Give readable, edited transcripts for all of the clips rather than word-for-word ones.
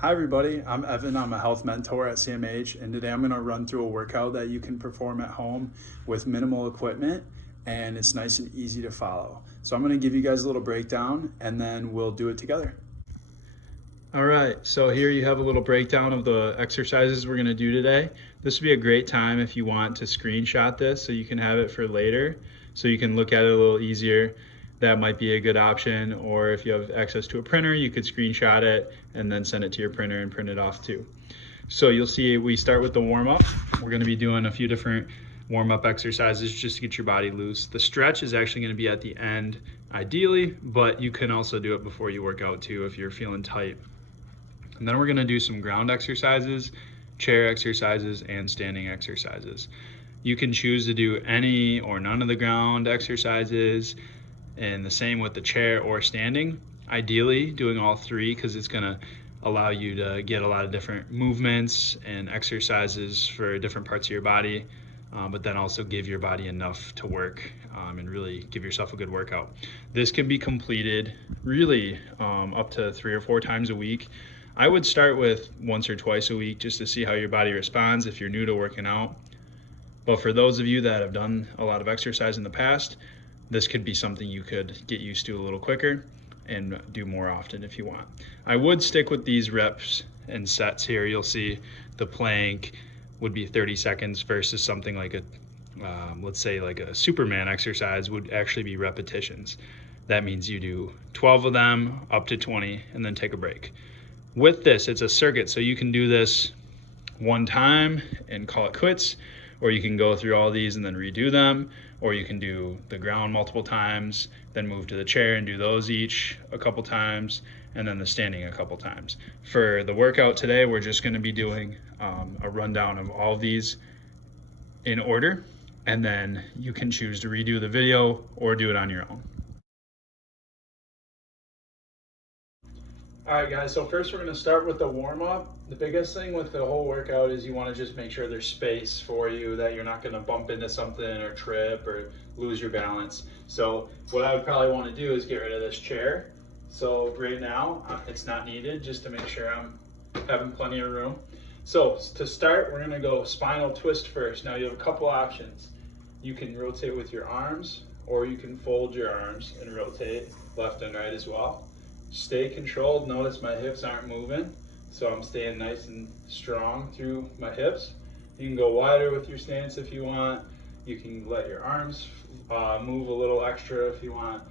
Hi everybody, I'm Evan. I'm a health mentor at CMH, and today I'm going to run through a workout that you can perform at home with minimal equipment, and it's nice and easy to follow. So I'm going to give you guys a little breakdown and then we'll do it together. All right, so here you have a little breakdown of the exercises we're gonna do today. This would be a great time if you want to screenshot this so you can have it for later, so you can look at it a little easier. That might be a good option, or if you have access to a printer, you could screenshot it and then send it to your printer and print it off too. So you'll see we start with the warm-up. We're gonna be doing a few different warm-up exercises just to get your body loose. The stretch is actually gonna be at the end, ideally, but you can also do it before you work out too if you're feeling tight. And then we're gonna do some ground exercises, chair exercises, and standing exercises. You can choose to do any or none of the ground exercises, and the same with the chair or standing. Ideally, doing all three because it's gonna allow you to get a lot of different movements and exercises for different parts of your body, but then also give your body enough to work and really give yourself a good workout. This can be completed really up to 3 or 4 times a week. I would start with once or twice a week just to see how your body responds if you're new to working out. But for those of you that have done a lot of exercise in the past, this could be something you could get used to a little quicker and do more often if you want. I would stick with these reps and sets here. You'll see the plank would be 30 seconds versus something like a, let's say like a Superman exercise would actually be repetitions. That means you do 12 of them up to 20 and then take a break. With this, it's a circuit, so you can do this one time and call it quits, or you can go through all these and then redo them, or you can do the ground multiple times, then move to the chair and do those each a couple times, and then the standing a couple times. For the workout today, we're just going to be doing a rundown of all of these in order, and then you can choose to redo the video or do it on your own. All right guys, so first we're going to start with the warm-up. The biggest thing with the whole workout is you want to just make sure there's space for you, that you're not going to bump into something or trip or lose your balance. So what I would probably want to do is get rid of this chair. So right now it's not needed, just to make sure I'm having plenty of room. So to start, we're going to go spinal twist first. Now you have a couple options. You can rotate with your arms, or you can fold your arms and rotate left and right as well. Stay controlled. Notice my hips aren't moving, so I'm staying nice and strong through my hips. You can go wider with your stance if you want. You can let your arms move a little extra if you want.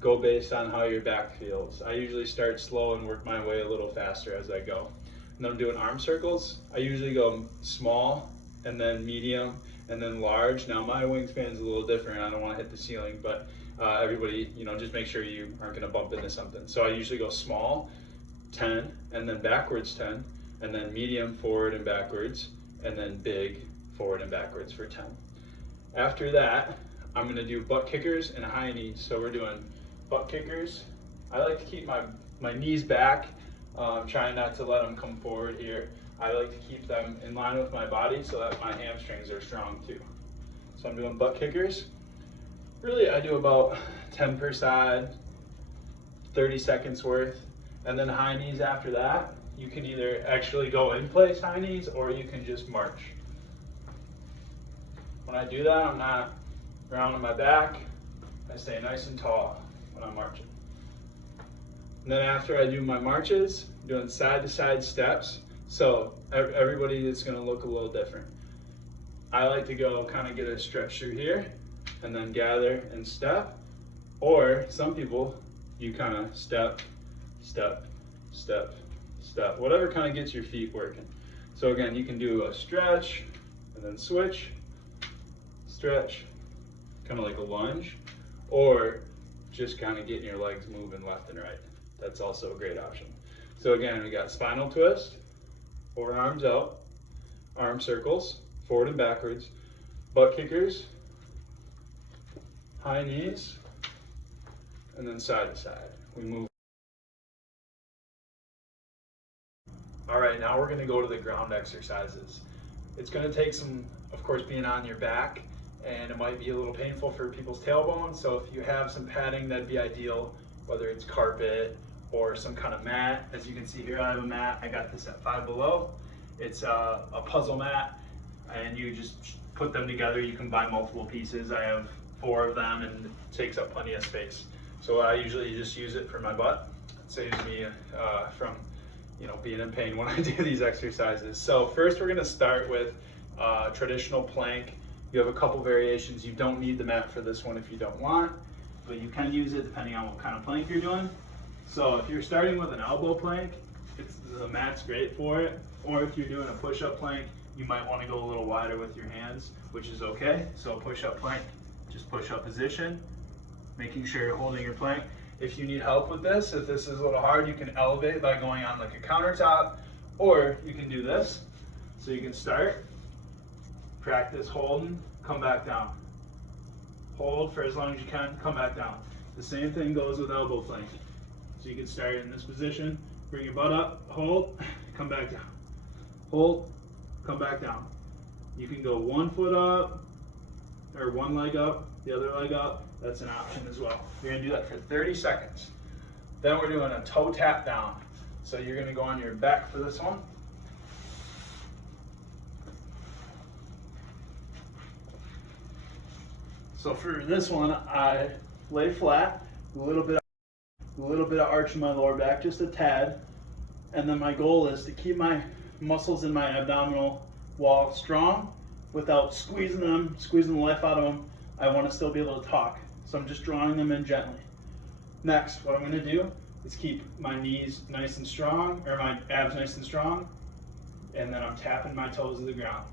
Go based on how your back feels. I usually start slow and work my way a little faster as I go. And then I'm doing arm circles. I usually go small and then medium and then large. Now my wingspan is a little different. I don't want to hit the ceiling, but everybody, just make sure you aren't going to bump into something. So I usually go small, 10, and then backwards 10, and then medium, forward and backwards, and then big, forward and backwards for 10. After that, I'm going to do butt kickers and high knees. So we're doing butt kickers. I like to keep my knees back. Trying not to let them come forward here. I like to keep them in line with my body so that my hamstrings are strong too. So I'm doing butt kickers. Really, I do about 10 per side, 30 seconds worth, and then high knees after that. You can either actually go in place high knees, or you can just march. When I do that, I'm not rounding my back. I stay nice and tall when I'm marching. And then after I do my marches, I'm doing side to side steps. So everybody is going to look a little different. I like to go kind of get a stretch through here, and then gather and step. Or some people, you kind of step, step, step, step, whatever kind of gets your feet working. So again, you can do a stretch and then switch, stretch, kind of like a lunge, or just kind of getting your legs moving left and right. That's also a great option. So again, we got spinal twist, forearms out, arm circles, forward and backwards, butt kickers, high knees, and then side to side. We move. All right, now we're gonna go to the ground exercises. It's gonna take some, of course, being on your back, and it might be a little painful for people's tailbones. So if you have some padding, that'd be ideal, whether it's carpet or some kind of mat. As you can see here, I have a mat. I got this at Five Below. It's a puzzle mat, and you just put them together. You can buy multiple pieces. I have 4 of them, and it takes up plenty of space. So I usually just use it for my butt. It saves me from being in pain when I do these exercises. So first we're gonna start with traditional plank. You have a couple variations. You don't need the mat for this one if you don't want, but you can use it depending on what kind of plank you're doing. So if you're starting with an elbow plank, the mat's great for it. Or if you're doing a push-up plank, you might want to go a little wider with your hands, which is okay. So push-up plank, just push-up position, making sure you're holding your plank. If you need help with this, if this is a little hard, you can elevate by going on like a countertop, or you can do this. So you can start, practice holding, come back down. Hold for as long as you can, come back down. The same thing goes with elbow plank. So you can start in this position, bring your butt up, hold, come back down. Hold, come back down. You can go 1 foot up, or 1 leg up, the other leg up. That's an option as well. You're gonna do that for 30 seconds. Then we're doing a toe tap down. So you're gonna go on your back for this one. So for this one, I lay flat, a little bit of arch in my lower back, just a tad. And then my goal is to keep my muscles in my abdominal wall strong without squeezing the life out of them. I want to still be able to talk. So I'm just drawing them in gently. Next, what I'm going to do is keep my knees nice and strong, or my abs nice and strong, and then I'm tapping my toes to the ground.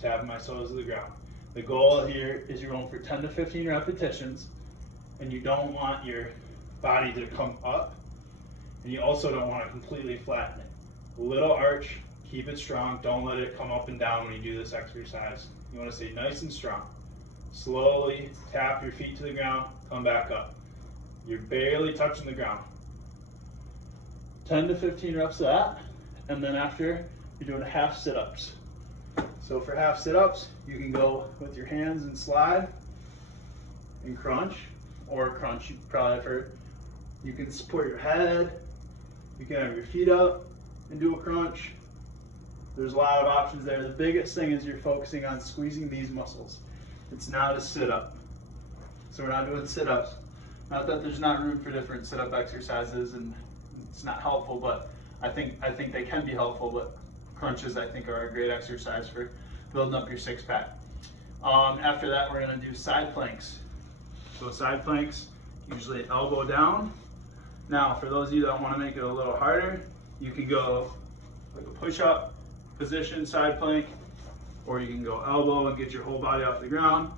Tapping my toes to the ground. The goal here is you're going for 10 to 15 repetitions, and you don't want your body to come up, and you also don't want to completely flatten it. A little arch, keep it strong, don't let it come up and down when you do this exercise. You want to stay nice and strong. Slowly tap your feet to the ground, come back up. You're barely touching the ground. 10 to 15 reps of that, and then after, you're doing half sit-ups. So for half sit-ups, you can go with your hands and slide and crunch, or crunch, you probably have heard. You can support your head, you can have your feet up and do a crunch. There's a lot of options there. The biggest thing is you're focusing on squeezing these muscles. It's not a sit-up. So we're not doing sit-ups. Not that there's not room for different sit-up exercises and it's not helpful, but I think they can be helpful, but crunches I think are a great exercise for building up your six-pack. After that, we're gonna do side planks. So side planks, usually elbow down. Now, for those of you that wanna make it a little harder, you can go like a push-up position, side plank, or you can go elbow and get your whole body off the ground.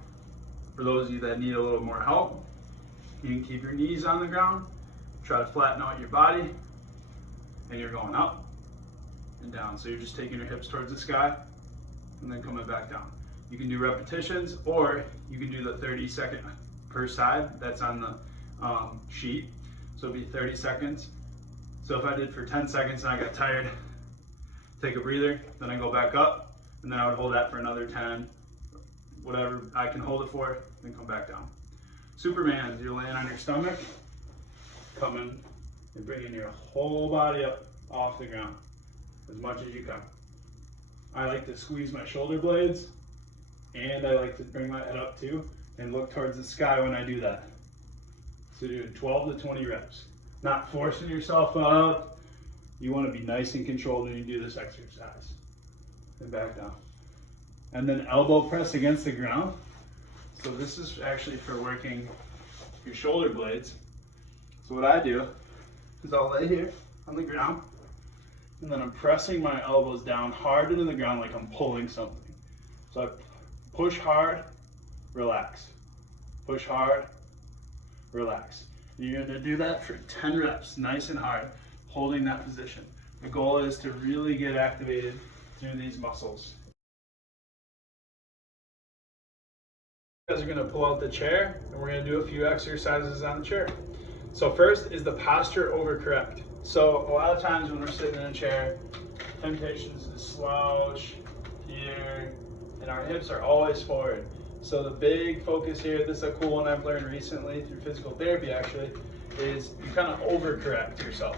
For those of you that need a little more help, you can keep your knees on the ground, try to flatten out your body, and you're going up and down. So you're just taking your hips towards the sky and then coming back down. You can do repetitions, or you can do the 30-second per side. That's on the sheet. So it'd be 30 seconds. So if I did for 10 seconds and I got tired, take a breather, then I go back up, and then I would hold that for another 10, whatever I can hold it for, then come back down. Superman, you're laying on your stomach, coming and bringing your whole body up off the ground as much as you can. I like to squeeze my shoulder blades, and I like to bring my head up too and look towards the sky when I do that. So do 12 to 20 reps. Not forcing yourself out. You want to be nice and controlled when you do this exercise. And back down. And then elbow press against the ground. So this is actually for working your shoulder blades. So what I do is I'll lay here on the ground, and then I'm pressing my elbows down hard into the ground like I'm pulling something. So I push hard, relax. Push hard, relax. You're gonna do that for 10 reps, nice and hard, holding that position. The goal is to really get activated through these muscles. You guys are gonna pull out the chair, and we're gonna do a few exercises on the chair. So first is the posture overcorrect. So a lot of times when we're sitting in a chair, temptation is to slouch here, and our hips are always forward. So the big focus here, this is a cool one I've learned recently through physical therapy actually, is you kind of overcorrect yourself.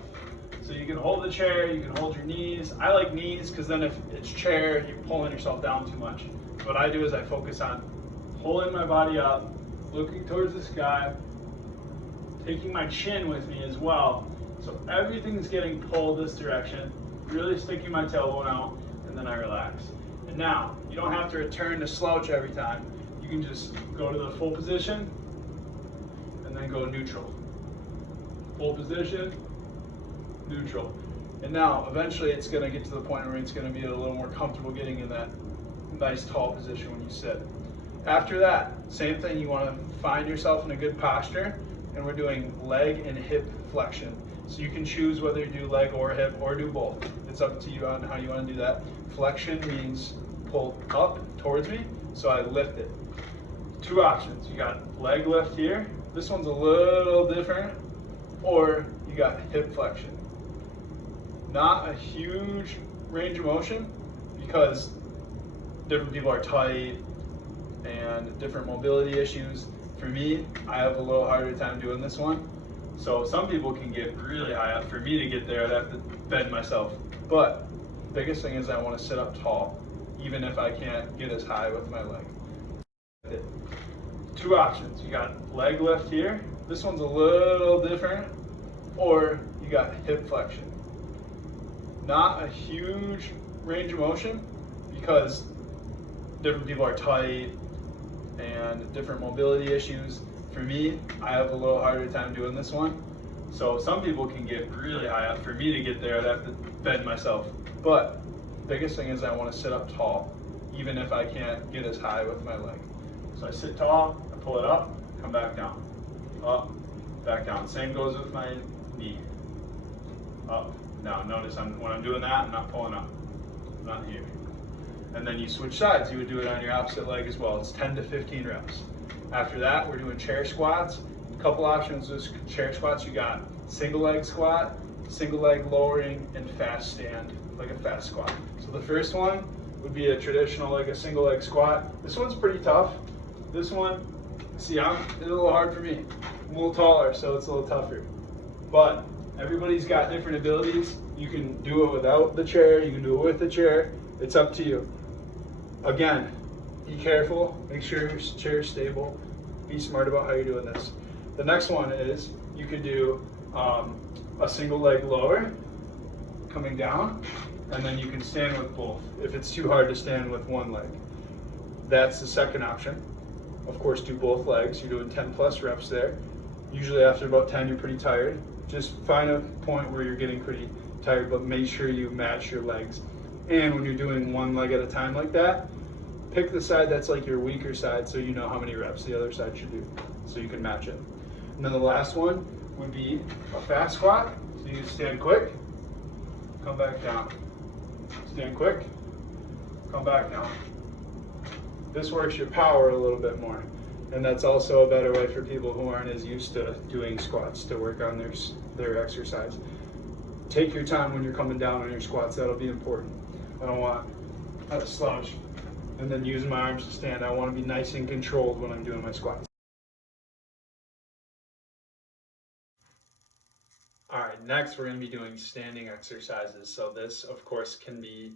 So you can hold the chair, you can hold your knees. I like knees because then if it's chair, you're pulling yourself down too much. So what I do is I focus on holding my body up, looking towards the sky, taking my chin with me as well. So everything's getting pulled this direction, really sticking my tailbone out, and then I relax. And now, you don't have to return to slouch every time. You can just go to the full position, and then go neutral. Full position, neutral. And now, eventually it's gonna get to the point where it's gonna be a little more comfortable getting in that nice tall position when you sit. After that, same thing, you wanna find yourself in a good posture, and we're doing leg and hip flexion. So you can choose whether you do leg or hip or do both. It's up to you on how you wanna do that. Flexion means pull up towards me, so I lift it. Two options, you got leg lift here. This one's a little different, or you got hip flexion. Not a huge range of motion because different people are tight and different mobility issues. For me, I have a little harder time doing this one. So some people can get really high up. For me to get there, I'd have to bend myself. But the biggest thing is I want to sit up tall, even if I can't get as high with my leg. Two options, you got leg lift here. This one's a little different, or you got hip flexion. Not a huge range of motion because different people are tight and different mobility issues. For me, I have a little harder time doing this one. So some people can get really high up. For me to get there, I'd have to bend myself. But the biggest thing is I want to sit up tall, even if I can't get as high with my leg. So I sit tall, I pull it up, come back down. Up, back down. Same goes with my knee. Up, down. Notice when I'm doing that, I'm not pulling up. I'm not here. And then you switch sides. You would do it on your opposite leg as well. It's 10 to 15 reps. After that, we're doing chair squats. A couple options with chair squats. You got single leg squat, single leg lowering, and fast stand, like a fast squat. So the first one would be a traditional, like a single leg squat. This one's pretty tough. This one, see, it's a little hard for me. I'm a little taller, so it's a little tougher. But everybody's got different abilities. You can do it without the chair, you can do it with the chair. It's up to you. Again, be careful, make sure your chair is stable, be smart about how you're doing this. The next one is you could do a single leg lower, coming down, and then you can stand with both if it's too hard to stand with one leg. That's the second option. Of course, do both legs. You're doing 10 plus reps there. Usually after about 10, you're pretty tired. Just find a point where you're getting pretty tired, but make sure you match your legs. And when you're doing one leg at a time like that, pick the side that's like your weaker side so you know how many reps the other side should do, so you can match it. And then the last one would be a fast squat. So you stand quick, come back down. Stand quick, come back down. This works your power a little bit more. And that's also a better way for people who aren't as used to doing squats to work on their exercise. Take your time when you're coming down on your squats, that'll be important. I don't want a slouch and then using my arms to stand. I want to be nice and controlled when I'm doing my squats. All right, next we're going to be doing standing exercises. So this, of course, can be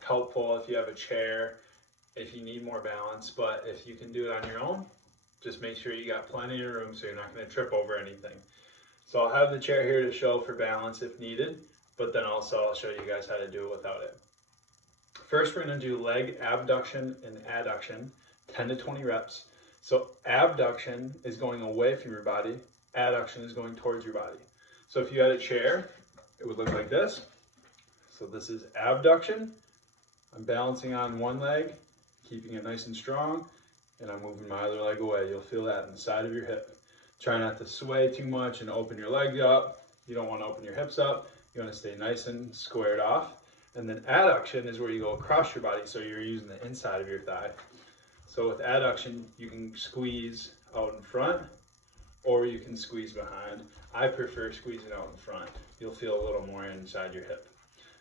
helpful if you have a chair, if you need more balance, but if you can do it on your own, just make sure you got plenty of room so you're not going to trip over anything. So I'll have the chair here to show for balance if needed, but then also I'll show you guys how to do it without it. First, we're going to do leg abduction and adduction, 10 to 20 reps. So abduction is going away from your body, adduction is going towards your body. So if you had a chair, it would look like this. So this is abduction. I'm balancing on one leg, keeping it nice and strong, and I'm moving my other leg away. You'll feel that in the side of your hip. Try not to sway too much and open your legs up. You don't want to open your hips up. You want to stay nice and squared off. And then adduction is where you go across your body, so you're using the inside of your thigh. So with adduction, you can squeeze out in front, or you can squeeze behind. I prefer squeezing out in front. You'll feel a little more inside your hip.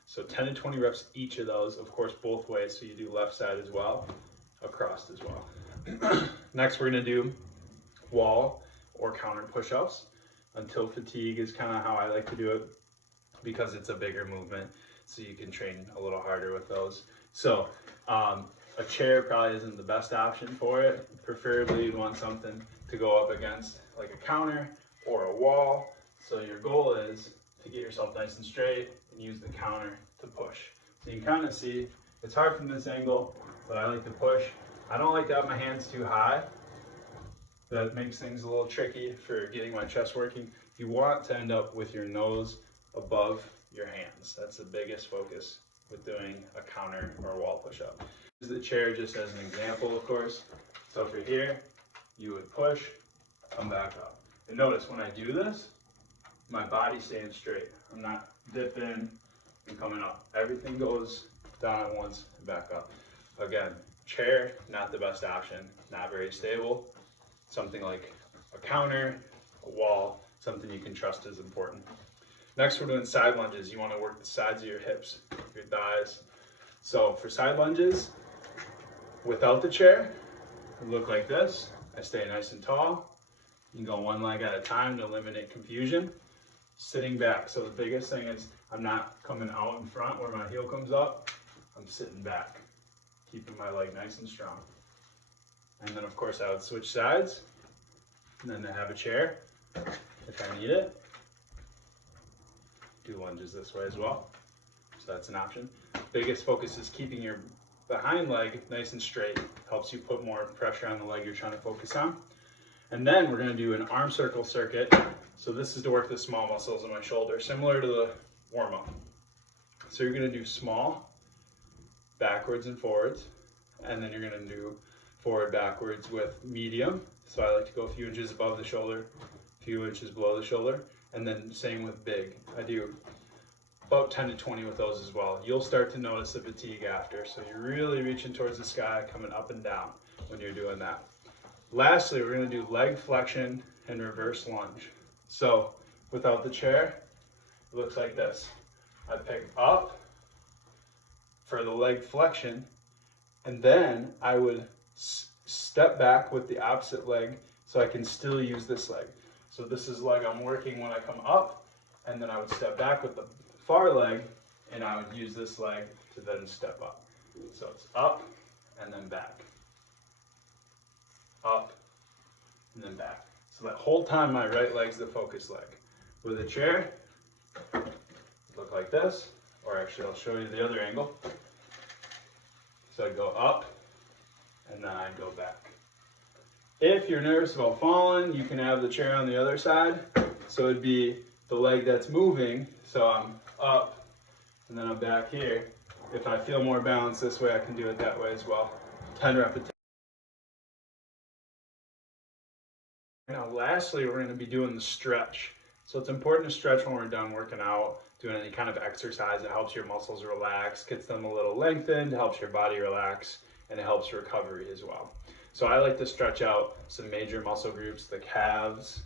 So 10 to 20 reps each of those, of course, both ways. So you do left side as well, across as well. Next, we're gonna do wall or counter push-ups until fatigue is kind of how I like to do it, because it's a bigger movement, so you can train a little harder with those. So a chair probably isn't the best option for it. Preferably you'd want something to go up against, like a counter or a wall. So your goal is to get yourself nice and straight and use the counter to push. So you can kind of see, it's hard from this angle, but I like to push. I don't like to have my hands too high. That makes things a little tricky for getting my chest working. You want to end up with your nose above your hands. That's the biggest focus with doing a counter or a wall push-up. Use the chair just as an example, of course. So for here, you would push, come back up. And notice when I do this, my body's staying straight. I'm not dipping and coming up. Everything goes down at once and back up. Again, chair, not the best option, not very stable. Something like a counter, a wall, something you can trust is important. Next, we're doing side lunges. You want to work the sides of your hips, your thighs. So for side lunges, without the chair, it look like this. I stay nice and tall. You can go one leg at a time to eliminate confusion. Sitting back. So the biggest thing is I'm not coming out in front where my heel comes up. I'm sitting back, keeping my leg nice and strong. And then of course I would switch sides, and then I have a chair if I need it. Do lunges this way as well, so that's an option. Biggest focus is keeping your behind leg nice and straight. Helps you put more pressure on the leg you're trying to focus on. And then we're going to do an arm circle circuit. So this is to work the small muscles in my shoulder, similar to the warm-up. So you're going to do small, backwards and forwards, and then you're going to do forward backwards with medium. So I like to go a few inches above the shoulder, a few inches below the shoulder, and then same with big. I do about 10 to 20 with those as well. You'll start to notice the fatigue after, so you're really reaching towards the sky, coming up and down when you're doing that. Lastly, we're going to do leg flexion and reverse lunge. So without the chair, it looks like this. I pick up for the leg flexion, and then I would step back with the opposite leg so I can still use this leg. So this is leg I'm working when I come up, and then I would step back with the far leg, and I would use this leg to then step up. So it's up and then back. Up and then back. So that whole time my right leg's the focus leg. With a chair, look like this, or actually I'll show you the other angle. So I go up and then I go back. If you're nervous about falling, you can have the chair on the other side. So it'd be the leg that's moving. So I'm up and then I'm back here. If I feel more balanced this way, I can do it that way as well. 10 repetitions. Now lastly, we're going to be doing the stretch. So it's important to stretch when we're done working out, doing any kind of exercise. It helps your muscles relax, gets them a little lengthened, helps your body relax, and it helps recovery as well. So I like to stretch out some major muscle groups: the calves,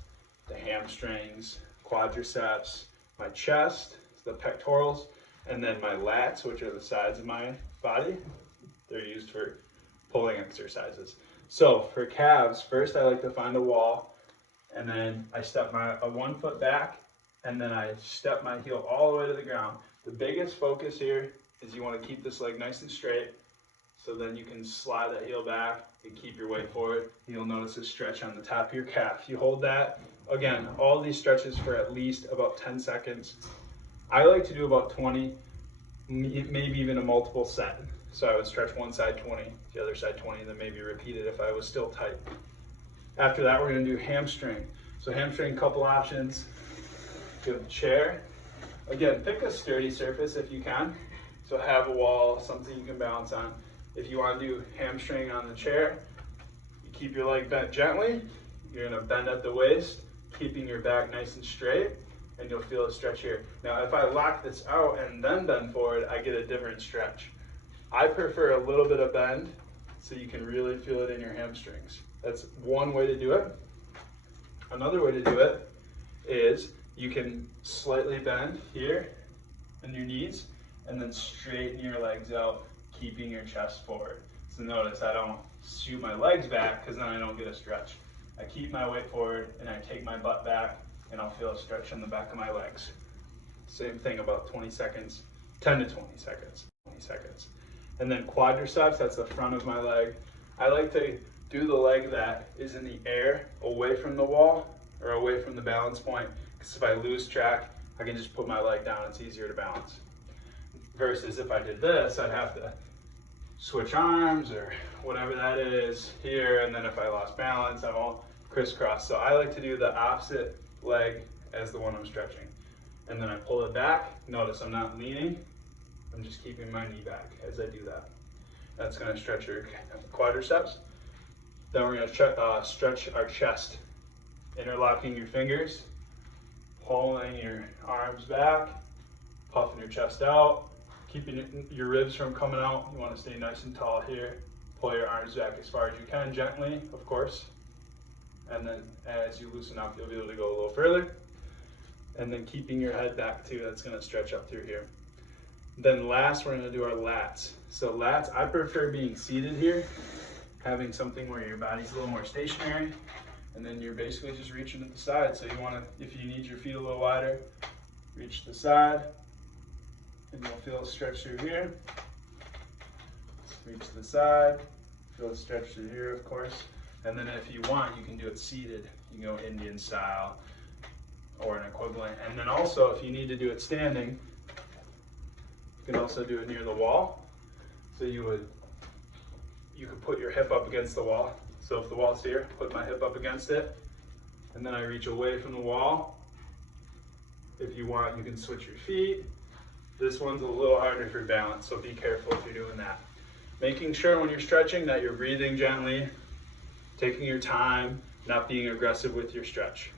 the hamstrings, quadriceps, my chest, the pectorals, and then my lats, which are the sides of my body. They're used for pulling exercises. So for calves, first I like to find a wall, and then I step my 1 foot back, and then I step my heel all the way to the ground. The biggest focus here is you want to keep this leg nice and straight, so then you can slide that heel back and keep your weight forward. You'll notice a stretch on the top of your calf. You hold that. Again, all these stretches for at least about 10 seconds. I like to do about 20, maybe even a multiple set. So I would stretch one side 20, the other side 20, then maybe repeat it if I was still tight. After that, we're going to do hamstring. So hamstring, couple options. Good chair. Again, pick a sturdy surface if you can. So have a wall, something you can balance on. If you want to do hamstring on the chair, you keep your leg bent gently. You're going to bend at the waist, keeping your back nice and straight, and you'll feel a stretch here. Now, if I lock this out and then bend forward, I get a different stretch. I prefer a little bit of bend so you can really feel it in your hamstrings. That's one way to do it. Another way to do it is you can slightly bend here in your knees and then straighten your legs out, keeping your chest forward. So notice I don't shoot my legs back because then I don't get a stretch. I keep my weight forward and I take my butt back and I'll feel a stretch in the back of my legs. Same thing, about 20 seconds, 10 to 20 seconds, 20 seconds. And then quadriceps, that's the front of my leg. I like to do the leg that is in the air away from the wall or away from the balance point, because if I lose track, I can just put my leg down, it's easier to balance. Versus if I did this, I'd have to switch arms or whatever that is here, and then if I lost balance, I'm all crisscross. So I like to do the opposite leg as the one I'm stretching. And then I pull it back. Notice I'm not leaning, I'm just keeping my knee back as I do that. That's gonna stretch your quadriceps. Then we're gonna stretch our chest. Interlocking your fingers, pulling your arms back, puffing your chest out, keeping your ribs from coming out. You want to stay nice and tall here. Pull your arms back as far as you can, gently, of course. And then as you loosen up, you'll be able to go a little further. And then keeping your head back too, that's gonna stretch up through here. Then last, we're gonna do our lats. So lats, I prefer being seated here, having something where your body's a little more stationary. And then you're basically just reaching to the side. So you wanna, if you need your feet a little wider, reach to the side, and you'll feel a stretch through here. Reach to the side, feel a stretch through here, of course. And then if you want, you can do it seated. You can go Indian style or an equivalent. And then also, if you need to do it standing, you can also do it near the wall. So you could put your hip up against the wall. So if the wall's here, put my hip up against it, and then I reach away from the wall. If you want, you can switch your feet. This one's a little harder for balance, so be careful if you're doing that. Making sure when you're stretching that you're breathing gently, taking your time, not being aggressive with your stretch.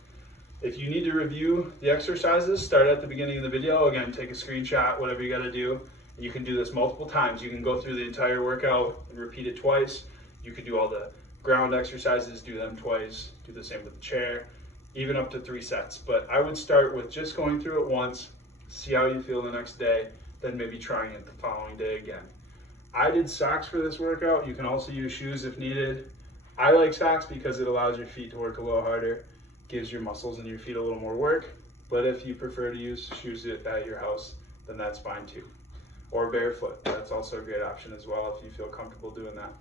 If you need to review the exercises, start at the beginning of the video. Again, take a screenshot, whatever you gotta do. You can do this multiple times. You can go through the entire workout and repeat it twice. You could do all the ground exercises, do them twice, do the same with the chair, even up to 3 sets. But I would start with just going through it once, see how you feel the next day, then maybe trying it the following day again. I did socks for this workout. You can also use shoes if needed. I like socks because it allows your feet to work a little harder, gives your muscles in your feet a little more work. But if you prefer to use shoes at your house, then that's fine too. Or barefoot, that's also a great option as well if you feel comfortable doing that.